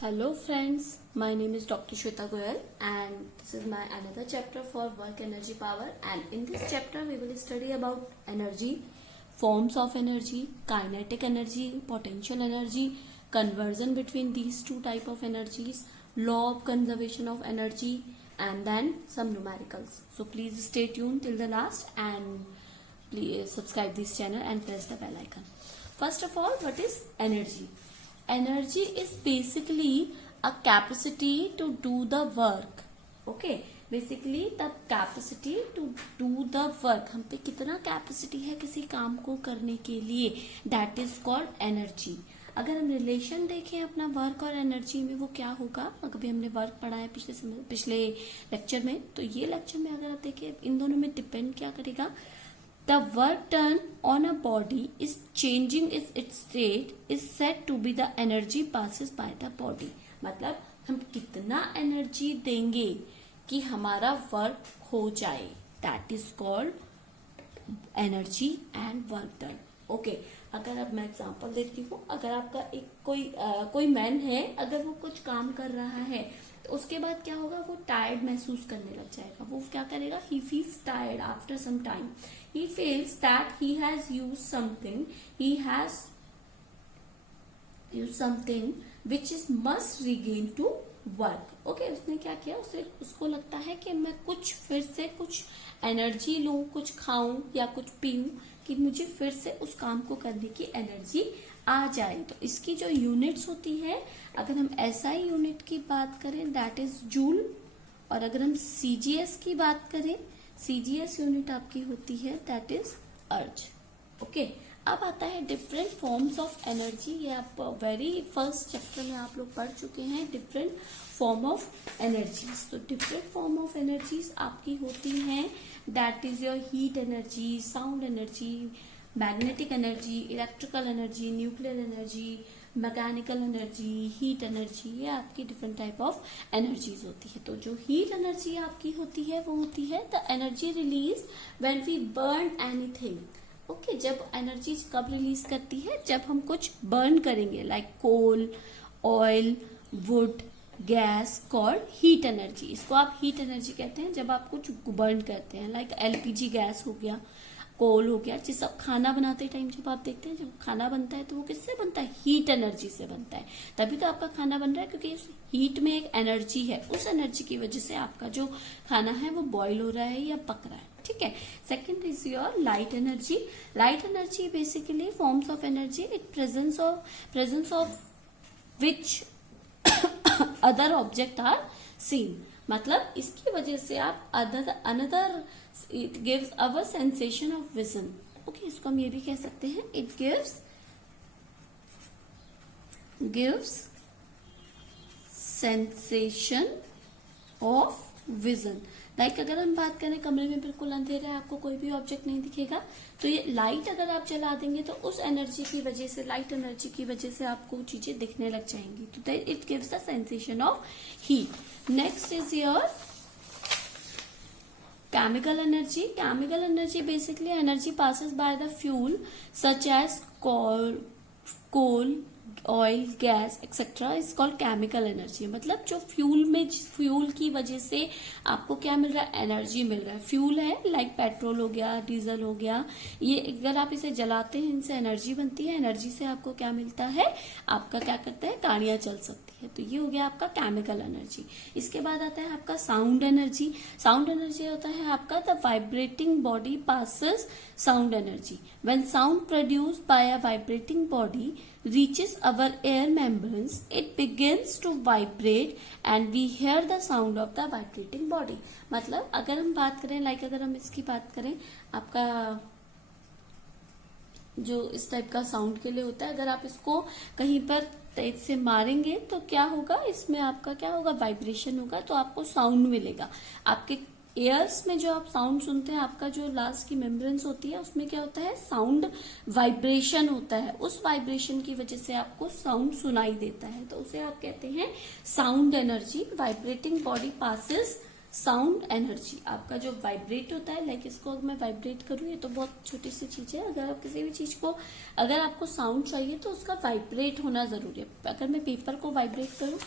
Hello friends, my name is Dr. Shweta Goyal and this is my another chapter for work energy power, and in this chapter we will study about energy, forms of energy, kinetic energy, potential energy, conversion between these two type of energies, law of conservation of energy, and then some numericals. So please stay tuned till the last and please subscribe this channel and press the bell icon. First of all, what is energy? Energy is basically a capacity to do the work. Okay, basically the capacity to do the work. हम पे कितना capacity है किसी काम को करने के लिए, that is called energy. अगर हम रिलेशन देखें अपना वर्क और एनर्जी में, वो क्या होगा? अभी हमने वर्क पढ़ा है पिछले लेक्चर में, तो ये लेक्चर में अगर आप देखें इन दोनों में डिपेंड क्या करेगा. The work done on a body is changing its state is said to be the energy passes by the body. मतलब हम कितना एनर्जी देंगे कि हमारा वर्क हो जाए, that is called energy and work done. Okay, अगर अब मैं एग्जांपल देती हूँ, अगर आपका एक कोई मैन है, अगर वो कुछ काम कर रहा है तो उसके बाद क्या होगा, वो टायर्ड महसूस करने लग जाएगा. वो क्या करेगा? he feels tired after some time. He feels that he has used something which is must regain to work. Okay, उसने क्या किया, उसको लगता है कि मैं फिर से कुछ एनर्जी लूं, कुछ खाऊं या कुछ पीऊं कि मुझे फिर से उस काम को करने की एनर्जी आ जाए. तो इसकी जो यूनिट्स होती है, अगर हम एसआई यूनिट की बात करें दैट इज जूल, और अगर हम सीजीएस की बात करें, सीजीएस यूनिट आपकी होती है दैट इज अर्ज. ओके, अब आता है डिफरेंट फॉर्म्स ऑफ एनर्जी. ये आप वेरी फर्स्ट चैप्टर में आप लोग पढ़ चुके हैं, डिफरेंट फॉर्म ऑफ एनर्जीज. तो डिफरेंट फॉर्म ऑफ एनर्जीज आपकी होती हैं that is your heat energy, sound energy, magnetic energy, electrical energy, nuclear energy, mechanical energy, heat energy. ये आपकी डिफरेंट टाइप ऑफ एनर्जीज होती है. तो जो हीट एनर्जी आपकी होती है वो होती है the energy release when we burn anything. Okay, जब एनर्जी कब रिलीज करती है? जब हम कुछ बर्न करेंगे, like coal, oil, wood, gas, called heat energy. इसको आप हीट एनर्जी कहते हैं जब आप कुछ बर्न करते हैं, लाइक एलपीजी गैस हो गया, कोल हो गया. जिस सब खाना बनाते टाइम जब आप देखते हैं, जब खाना बनता है तो वो किससे बनता है? हीट एनर्जी से बनता है. तभी तो आपका खाना बन रहा है, क्योंकि उस हीट में एक एनर्जी है. उस एनर्जी की वजह से आपका जो खाना है वो बॉईल हो रहा है या पक रहा है. ठीक है. Second is your light energy. Light energy basically forms of energy it presence of which other object are seen. मतलब इसकी वजह से आप another it gives our sensation of vision. Okay, इसको हम ये भी कह सकते हैं, it gives sensation of vision. Like अगर हम बात करें, कमरे में बिल्कुल अंधेरा है, आपको कोई भी ऑब्जेक्ट नहीं दिखेगा, तो ये लाइट अगर आप जला देंगे तो उस एनर्जी की वजह से, लाइट एनर्जी की वजह से आपको चीजें दिखने लग जाएंगी. तो it gives the sensation of heat. Next is your chemical energy. Chemical energy basically energy passes by the fuel such as coal, oil, gas etcetera is called chemical energy. मतलब जो फ्यूल की वजह से आपको क्या मिल रहा है? एनर्जी मिल रहा है. फ्यूल है लाइक पेट्रोल हो गया, डीजल हो गया, ये अगर आप इसे जलाते हैं इनसे एनर्जी बनती है. एनर्जी से आपको क्या मिलता है? आपका क्या करता है? गाड़ियां चल सकती है. तो ये हो गया आपका केमिकल एनर्जी. इसके बाद आता है आपका साउंड एनर्जी. साउंड एनर्जी होता है आपका the vibrating body passes sound energy. When sound produced by a vibrating body reaches our air membranes, it begins to vibrate and we hear the sound of the vibrating body. मतलब अगर हम बात करें, like अगर हम इसकी बात करें, आपका जो इस टाइप का साउंड के लिए होता है, अगर आप इसको कहीं पर तेज से मारेंगे तो क्या होगा? इसमें आपका क्या होगा? वाइब्रेशन होगा, तो आपको साउंड मिलेगा. आपके एयर्स में जो आप साउंड सुनते हैं, आपका जो लास्ट की मेम्ब्रेन्स होती है उसमें क्या होता है? साउंड वाइब्रेशन होता है. उस वाइब्रेशन की वजह से आपको साउंड सुनाई देता है, तो उसे आप कहते हैं sound energy. Vibrating body passes sound energy, आपका जो वाइब्रेट होता है, लाइक इसको मैं वाइब्रेट करूँ, ये तो बहुत छोटी सी चीज है, अगर आप किसी भी चीज को, अगर आपको साउंड चाहिए तो उसका वाइब्रेट होना जरूरी है। अगर मैं पेपर को वाइब्रेट करूँ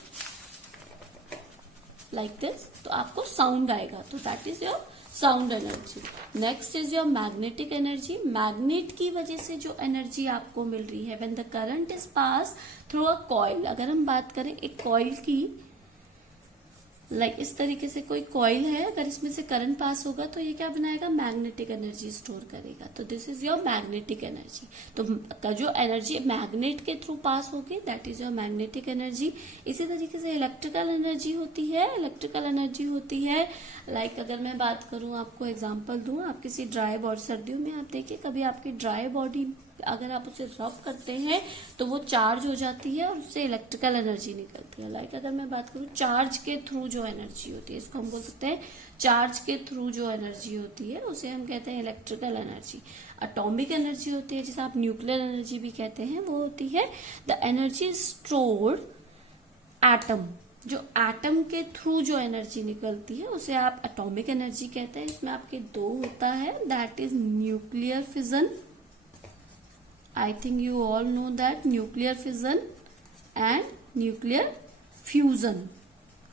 लाइक दिस, तो आपको साउंड आएगा, तो that is your sound energy. Next is your magnetic energy. Magnet की वजह से जो एनर्जी आपको मिल रही है, when the current is pass through a coil, अगर हम बात करें एक कॉइल की, लाइक इस तरीके से कोई कॉइल है, अगर इसमें से करंट पास होगा तो ये क्या बनाएगा, मैग्नेटिक एनर्जी स्टोर करेगा, तो this is your magnetic energy. तो जो एनर्जी मैग्नेट के थ्रू पास होगी that is your magnetic energy. इसी तरीके से इलेक्ट्रिकल एनर्जी होती है, इलेक्ट्रिकल एनर्जी होती है लाइक अगर मैं बात करूं, आपको एग्जांपल दूं, आप किसी ड्राई बॉडी, सर्दियों में आप देखिए कभी आपकी ड्राई बॉडी अगर आप उसे रब करते हैं तो वो चार्ज हो जाती है और उससे इलेक्ट्रिकल एनर्जी निकलती है। लाइक अगर मैं बात करूं चार्ज के थ्रू जो एनर्जी होती है, इसको हम बोल सकते हैं चार्ज के थ्रू जो एनर्जी होती है उसे हम कहते हैं इलेक्ट्रिकल एनर्जी। एटॉमिक एनर्जी होती है जिसे आप न्यूक्लियर एनर्जी भी कहते हैं, वो होती है द एनर्जी स्टोर्ड एटम, जो एटम के थ्रू जो एनर्जी निकलती है उसे आप एटॉमिक एनर्जी कहते हैं। इसमें आपके दो होता है, that is nuclear fission, I think you all know that, nuclear fission and nuclear fusion.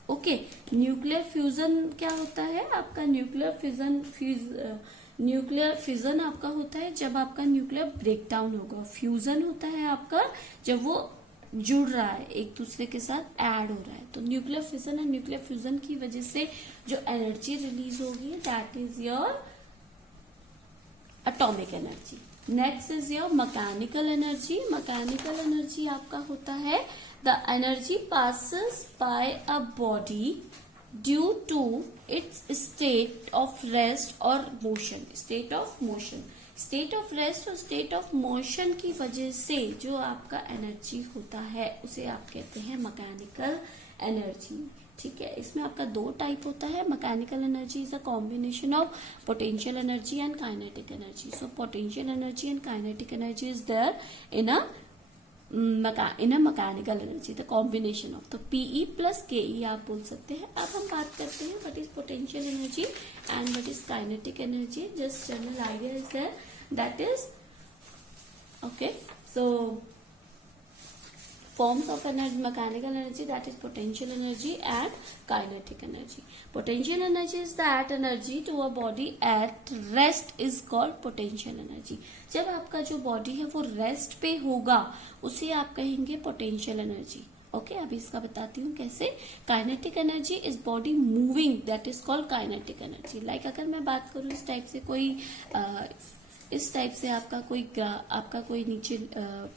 Okay, nuclear fusion क्या होता है आपका, न्यूक्लियर फिजन आपका होता है जब आपका न्यूक्लियर ब्रेकडाउन होगा, फ्यूजन होता है आपका जब वो जुड़ रहा है, एक दूसरे के साथ ऐड हो रहा है। तो nuclear fission and nuclear fusion की वजह से जो एनर्जी रिलीज होगी that is your atomic energy. Next is your mechanical energy. Mechanical energy आपका होता है the energy possesses by a body due to its state of rest और motion. State of motion, state of rest और state of motion की वजह से जो आपका एनर्जी होता है उसे आप कहते हैं मैकेनिकल एनर्जी। ठीक है, इसमें आपका दो टाइप होता है। Mechanical energy is a combination of potential energy and kinetic energy. So potential energy and kinetic energy is there in a mechanical energy, the combination of, तो पीई प्लस केई आप बोल सकते हैं। अब हम बात करते हैं what is potential energy and what is kinetic energy. Just general idea is there, that is okay. So forms of energy, mechanical energy, that is potential energy and kinetic energy. Potential energy is that energy to a body at rest is called potential energy. जब आपका जो body है वो rest पे होगा उसे आप कहेंगे पोटेंशियल एनर्जी। ओके, अभी इसका बताती हूँ कैसे। Kinetic energy is body moving, that is called kinetic energy. Like अगर मैं बात करूँ इस टाइप से कोई इस टाइप से आपका कोई नीचे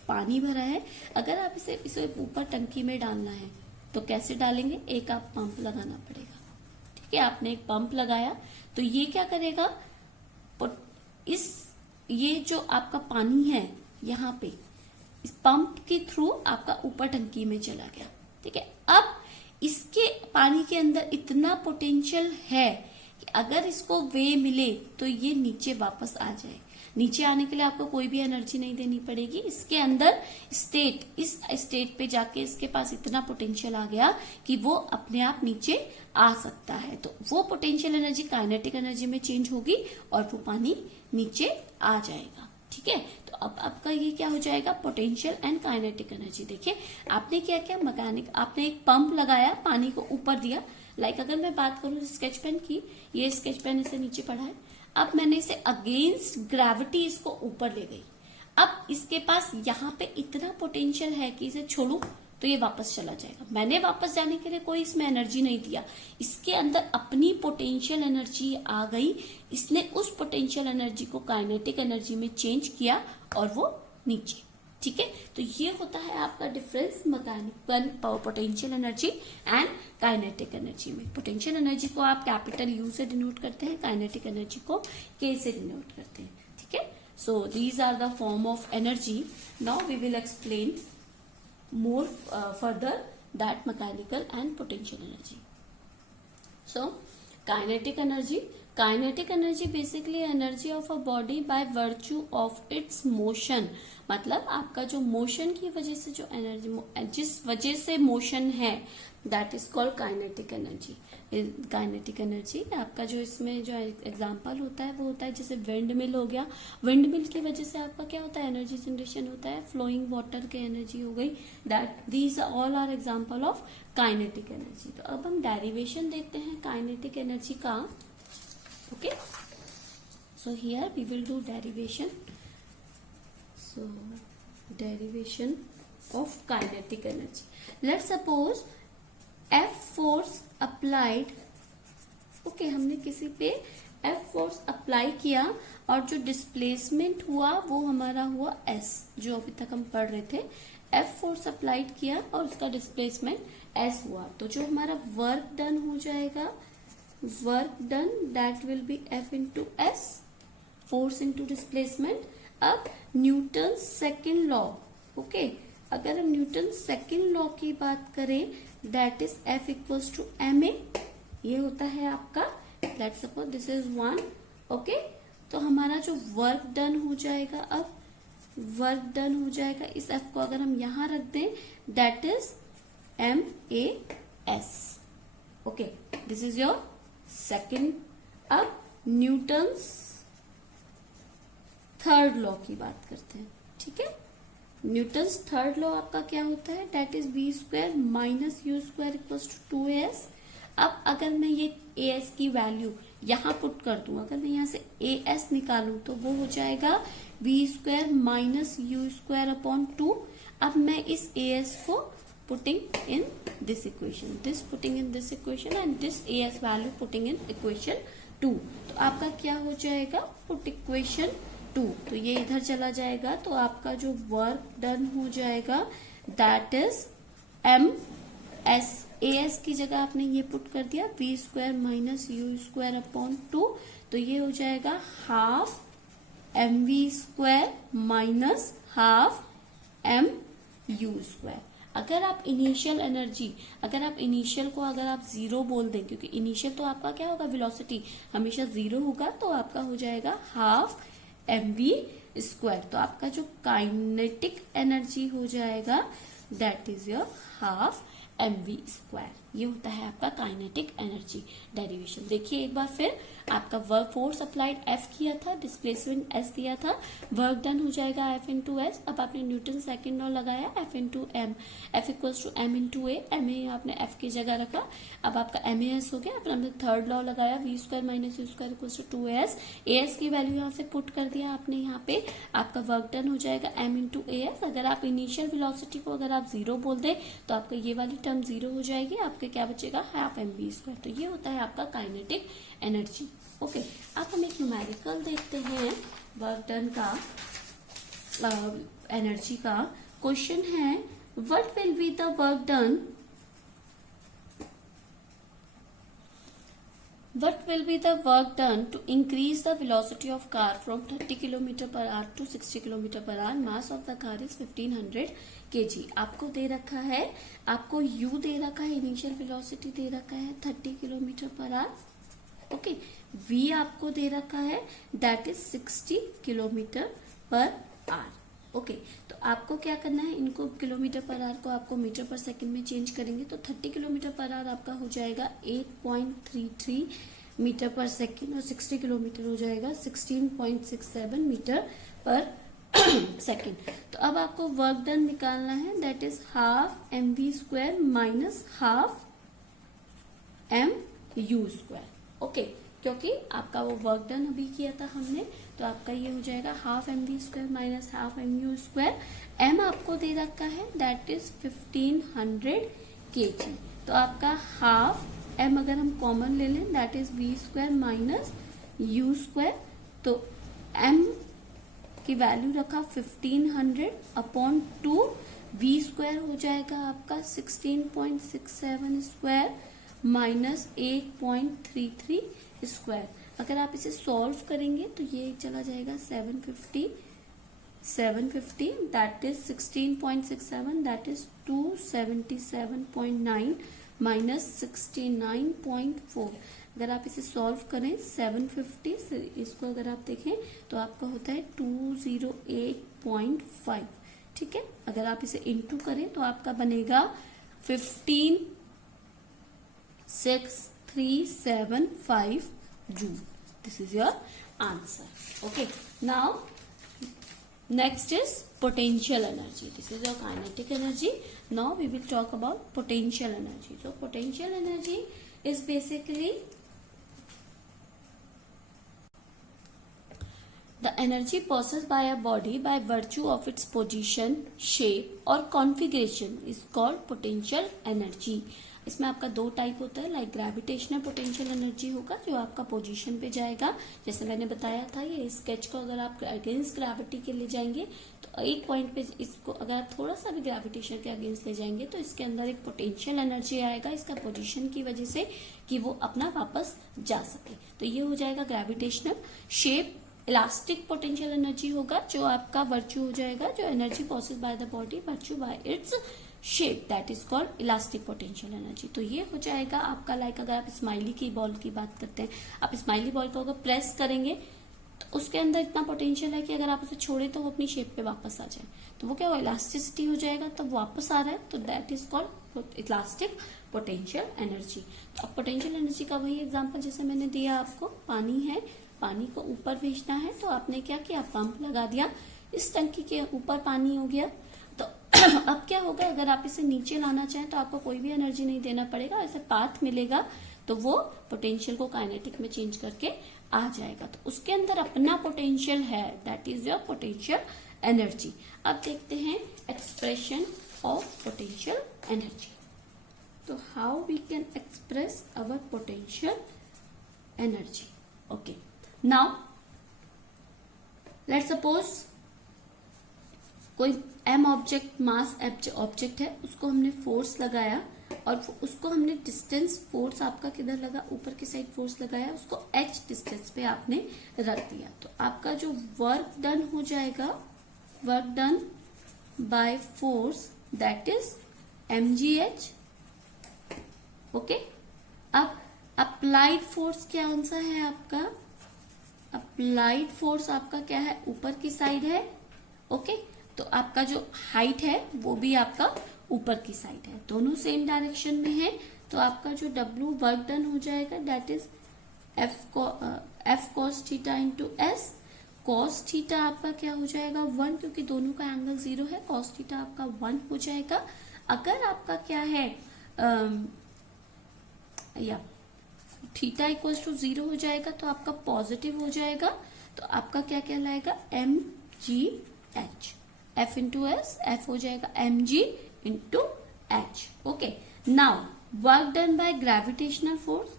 पानी भरा है, अगर आप इसे ऊपर टंकी में डालना है तो कैसे डालेंगे, एक आप पंप लगाना पड़ेगा। ठीक है, आपने एक पंप लगाया तो ये क्या करेगा, ये जो आपका पानी है यहाँ पे इस पंप के थ्रू आपका ऊपर टंकी में चला गया। ठीक है, अब इसके पानी के अंदर इतना पोटेंशियल है कि अगर इसको वे मिले तो ये नीचे वापस आ जाए। नीचे आने के लिए आपको कोई भी एनर्जी नहीं देनी पड़ेगी, इसके अंदर इस स्टेट पे जाके इसके पास इतना पोटेंशियल आ गया कि वो अपने आप नीचे आ सकता है। तो वो पोटेंशियल एनर्जी काइनेटिक एनर्जी में चेंज होगी और वो पानी नीचे आ जाएगा। ठीक है, तो अब आपका ये क्या हो जाएगा, पोटेंशियल एंड काइनेटिक एनर्जी। देखिए आपने क्या किया, आपने एक पंप लगाया, पानी को ऊपर दिया। लाइक अगर मैं बात करूं स्केच पेन की, ये स्केच पेन इसे नीचे पड़ा है, अब मैंने इसे अगेंस्ट ग्रेविटी इसको ऊपर ले गई। अब इसके पास यहाँ पे इतना पोटेंशियल है कि इसे छोड़ू तो ये वापस चला जाएगा। मैंने वापस जाने के लिए कोई इसमें एनर्जी नहीं दिया, इसके अंदर अपनी पोटेंशियल एनर्जी आ गई, इसने उस पोटेंशियल एनर्जी को काइनेटिक एनर्जी में चेंज किया और वो नीचे। ठीक है, तो ये होता है आपका difference potential energy and kinetic energy में। पोटेंशियल एनर्जी को आप कैपिटल यू से डिनोट करते हैं, काइनेटिक एनर्जी को के से डिनोट करते हैं। ठीक है, so these are the form of energy. Now we will explain more further that mechanical and potential energy. So kinetic energy, kinetic energy basically energy of a body by virtue of its motion, मतलब आपका जो motion की वजह से जो energy, जिस वजह से मोशन है, that is called kinetic energy. Kinetic energy आपका जो इसमें जो एग्जांपल होता है वो होता है जैसे विंड मिल हो गया, विंड मिल की वजह से आपका क्या होता है, एनर्जी जनरेशन होता है, फ्लोइंग वाटर की एनर्जी हो गई, that these all are example of kinetic energy. तो अब हम डेरिवेशन देखते हैं काइनेटिक एनर्जी का। Okay, so here we will do derivation. So derivation of kinetic energy. Let's suppose F force applied. Okay, हमने किसी पे F force अप्लाई किया और जो डिस्प्लेसमेंट हुआ वो हमारा हुआ S, जो अभी तक हम पढ़ रहे थे। F force अप्लाइड किया और उसका डिस्प्लेसमेंट S हुआ, तो जो हमारा वर्क डन हो जाएगा, work done that will be F into s, force into displacement. अब न्यूटन सेकेंड लॉ, ओके, अगर हम न्यूटन सेकेंड लॉ की बात करें that is F equals to ma, ये होता है आपका, let's suppose this is 1, okay. तो हमारा जो वर्क डन हो जाएगा, अब वर्क डन हो जाएगा, इस F को अगर हम यहां रख दें that is MAS, okay, this is your second. अब न्यूटन्स थर्ड लॉ की बात करते हैं, ठीक है। न्यूटन्स थर्ड लॉ आपका क्या होता है, that is v square minus u square equals to 2as। अब अगर मैं ये as की वैल्यू यहां पुट कर दूं, अगर मैं यहां से as निकालूं तो वो हो जाएगा v square minus u square upon 2। अब मैं इस as को putting in this equation, this putting in this equation and this as value putting in equation 2, तो आपका क्या हो जाएगा, put equation 2, तो ये इधर चला जाएगा, तो आपका जो वर्क डन हो जाएगा that is as की जगह आपने ये पुट कर दिया v square minus u square upon 2, तो ये हो जाएगा half mv square minus half mu square. अगर आप इनिशियल एनर्जी, अगर आप इनिशियल को अगर आप जीरो बोल दें, क्योंकि इनिशियल तो आपका क्या होगा, वेलोसिटी हमेशा जीरो होगा, तो आपका हो जाएगा हाफ mv स्क्वायर। तो आपका जो काइनेटिक एनर्जी हो जाएगा that is your half mv square. ये होता है आपका काइनेटिक एनर्जी डेरिवेशन। देखिए एक बार फिर, आपका वर्क फोर्स अप्लाइड F किया था, डिस्प्लेसमेंट S दिया था, वर्क डन हो जाएगा F इंटू एस। अब आपने न्यूटन सेकेंड लॉ लगाया F into m, F equals to M into a, MA आपने F की जगह रखा, अब आपका MAS हो गया। अब आपने थर्ड लॉ लगाया v square minus u square equals to 2as, as की वैल्यू यहाँ से पुट कर दिया आपने, यहाँ पे आपका वर्क डन हो जाएगा M इंटू as। अगर आप इनिशियल वेलोसिटी को अगर आप जीरो बोल दे तो आपका ये वाली टर्म जीरो हो जाएगी, आपके क्या बचेगा, हाफ mv स्क्वायर। तो ये होता है आपका काइनेटिक एनर्जी, ओके। अब हम एक न्यूमेरिकल देखते हैं वर्क डन का, एनर्जी का। क्वेश्चन है what will be the work done, what will be the work done to increase the velocity of car from 30 km per hour to 60 km per hour, mass of the car is 1500 kg। आपको दे रखा है, आपको u दे रखा है, initial velocity दे रखा है 30 km per hour, okay. v आपको दे रखा है that is 60 km per hour, okay. तो आपको क्या करना है, इनको किलोमीटर पर आवर को आपको मीटर पर सेकंड में चेंज करेंगे, तो 30 किलोमीटर पर आवर आपका हो जाएगा 8.33 मीटर पर सेकंड, और 60 किलोमीटर हो जाएगा 16.67 मीटर पर सेकंड। तो अब आपको वर्क डन निकालना है, that is half mv square minus half mu square, okay. क्योंकि आपका वो वर्क डन अभी किया था हमने, तो आपका ये हो जाएगा half mv square minus half mu square. m आपको दे रखा है दैट इज 1500 kg, तो आपका हाफ m अगर हम कॉमन ले लें that is v square minus u square, तो m की वैल्यू रखा 1500 अपॉन 2, v स्क्वायर हो जाएगा आपका 16.67 स्क्वायर माइनस 8.33 स्क्वायर। अगर आप इसे सॉल्व करेंगे तो ये चला जाएगा 750 दैट इज 16.67 दैट इज 277.9 -69.4। अगर आप इसे सॉल्व करें 750 से इसको अगर आप देखें तो आपका होता है 208.5। ठीक है, अगर आप इसे इंटू करें तो आपका बनेगा 15,6375 joule. This is your answer. Okay, now next is potential energy. This is your kinetic energy. Now we will talk about potential energy. So potential energy is basically the energy possessed by a body by virtue of its position, shape or configuration is called potential energy. इसमें आपका दो type होता है, like gravitational potential energy होगा जो आपका position पे जाएगा, जैसे मैंने बताया था। ये स्केच को अगर आप अगेंस्ट ग्रेविटी के ले जाएंगे तो एक पॉइंट पे इसको अगर आप थोड़ा सा भी ग्रेविटेशन के अगेंस्ट ले जाएंगे तो इसके अंदर एक पोटेंशियल एनर्जी आएगा इसका पोजीशन की वजह से कि वो अपना वापस जा सके। तो ये हो जाएगा gravitational. Shape elastic potential energy होगा जो आपका वर्च्यू हो जाएगा, जो energy possesses by the body virtue bye its shape, that is called elastic potential energy. तो ये हो जाएगा आपका, लाइक अगर आप स्माइली की बॉल की बात करते हैं, आप स्माइली बॉल को अगर प्रेस करेंगे तो उसके अंदर इतना पोटेंशियल है कि अगर आप उसे छोड़े तो वो अपनी शेप पे वापस आ जाए, तो वो क्या हो, इलास्टिसिटी हो जाएगा, तब वापस आ रहा है, तो that is called elastic potential energy. तो अब पोटेंशियल एनर्जी का वही एग्जाम्पल जैसे मैंने दिया आपको, पानी है, पानी को ऊपर भेजना है तो आपने क्या किया, पंप लगा दिया, इस टंकी के ऊपर पानी हो गया। तो अब क्या होगा, अगर आप इसे नीचे लाना चाहें तो आपको कोई भी एनर्जी नहीं देना पड़ेगा, ऐसे पाथ मिलेगा तो वो पोटेंशियल को काइनेटिक में चेंज करके आ जाएगा। तो उसके अंदर अपना पोटेंशियल है, that is your potential energy. अब देखते हैं एक्सप्रेशन ऑफ पोटेंशियल एनर्जी। तो how we can express our potential energy. Okay, now let's suppose कोई एम ऑब्जेक्ट, मास ऑब्जेक्ट है, उसको हमने फोर्स लगाया और उसको हमने डिस्टेंस, फोर्स आपका किधर लगा, ऊपर की साइड फोर्स लगाया, उसको h डिस्टेंस पे आपने रख दिया। तो आपका जो वर्क डन हो जाएगा, work done by force, that is mgh। Okay, अब अप्लाइड फोर्स क्या आंसर है आपका, अप्लाइड फोर्स आपका क्या है, ऊपर की साइड है। ओके, तो आपका जो हाइट है वो भी आपका ऊपर की साइड है, दोनों सेम डायरेक्शन में है। तो आपका जो W वर्क डन हो जाएगा, that is F cos theta into S। cos theta आपका क्या हो जाएगा, 1, क्योंकि दोनों का एंगल 0 है, cos थीटा आपका 1 हो जाएगा। अगर आपका क्या है या थीटा इक्वल टू 0 हो जाएगा तो आपका पॉजिटिव हो जाएगा, तो आपका क्या कहलाएगा, mgh। F into S, F हो जाएगा mg into h। Okay, now work done by gravitational force,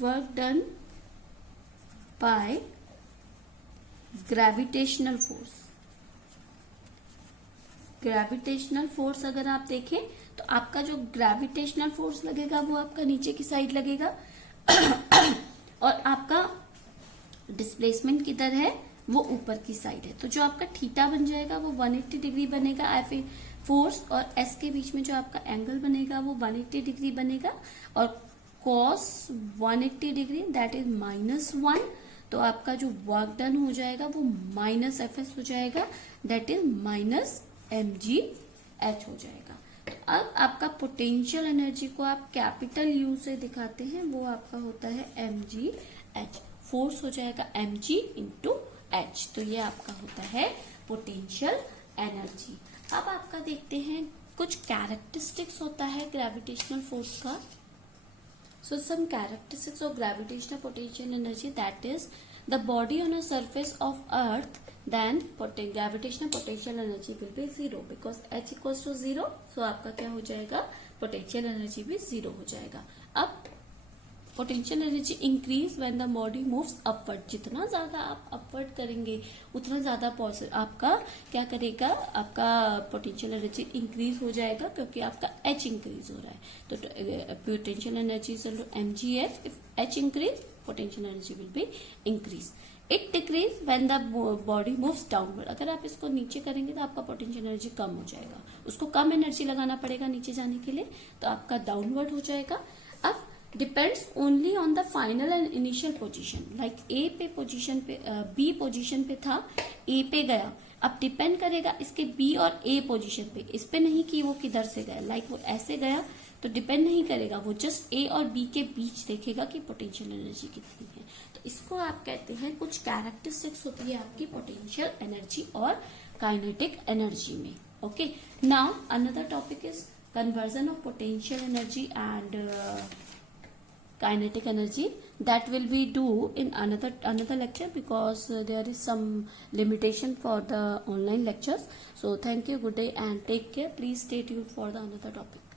work done by gravitational force, gravitational force अगर आप देखें तो आपका जो ग्रेविटेशनल फोर्स लगेगा वो आपका नीचे की साइड लगेगा और आपका डिस्प्लेसमेंट किधर है, वो ऊपर की साइड है। तो जो आपका थीटा बन जाएगा वो 180 डिग्री बनेगा, एफ फोर्स और एस के बीच में जो आपका एंगल बनेगा वो 180 डिग्री बनेगा, और कॉस 180 डिग्री दैट इज -1। तो आपका जो वर्क डन हो जाएगा वो -fs हो जाएगा, दैट इज -mgh हो जाएगा। तो अब आपका पोटेंशियल एनर्जी को आप कैपिटल यू से दिखाते हैं, वो आपका होता है mgh। फोर्स हो जाएगा mg इंटू h। तो ये आपका होता है पोटेंशियल एनर्जी। अब आपका देखते हैं कुछ कैरेक्टरिस्टिक्स होता है ग्रेविटेशनल फोर्स का। So some characteristics of gravitational potential energy, that is the body on a surface of earth, then gravitational potential energy will be 0 because h equals to 0। So आपका क्या हो जाएगा, पोटेंशियल एनर्जी भी 0 हो जाएगा। अब potential energy increase when the body moves upward, जितना ज्यादा आप अपवर्ड करेंगे उतना ज्यादा आपका क्या करेगा, आपका पोटेंशियल एनर्जी इंक्रीज हो जाएगा, क्योंकि आपका h इंक्रीज हो रहा है। तो potential energy is mgh, if h increase potential energy will be increase. It decrease when the body moves downward. अगर आप इसको नीचे करेंगे तो आपका पोटेंशियल एनर्जी कम हो जाएगा, उसको कम एनर्जी लगाना पड़ेगा नीचे जाने के लिए, तो आपका डाउनवर्ड हो जाएगा। अब depends only on the final and initial position, like a पे पोजीशन पे बी पोजीशन पे था, ए पे गया, अब डिपेंड करेगा इसके बी और ए पोजीशन पे, इस पे नहीं कि वो किधर से गया, लाइक वो ऐसे गया तो डिपेंड नहीं करेगा, वो जस्ट ए और बी के बीच देखेगा कि पोटेंशियल एनर्जी कितनी है। तो इसको आप कहते हैं, कुछ कैरेक्टरिस्टिक्स होती है आपकी पोटेंशियल एनर्जी और काइनेटिक एनर्जी में। Okay, now another topic is conversion of potential energy and kinetic energy, that will be do in another lecture, because there is some limitation for the online lectures. So thank you, good day and take care. Please stay tuned for the another topic.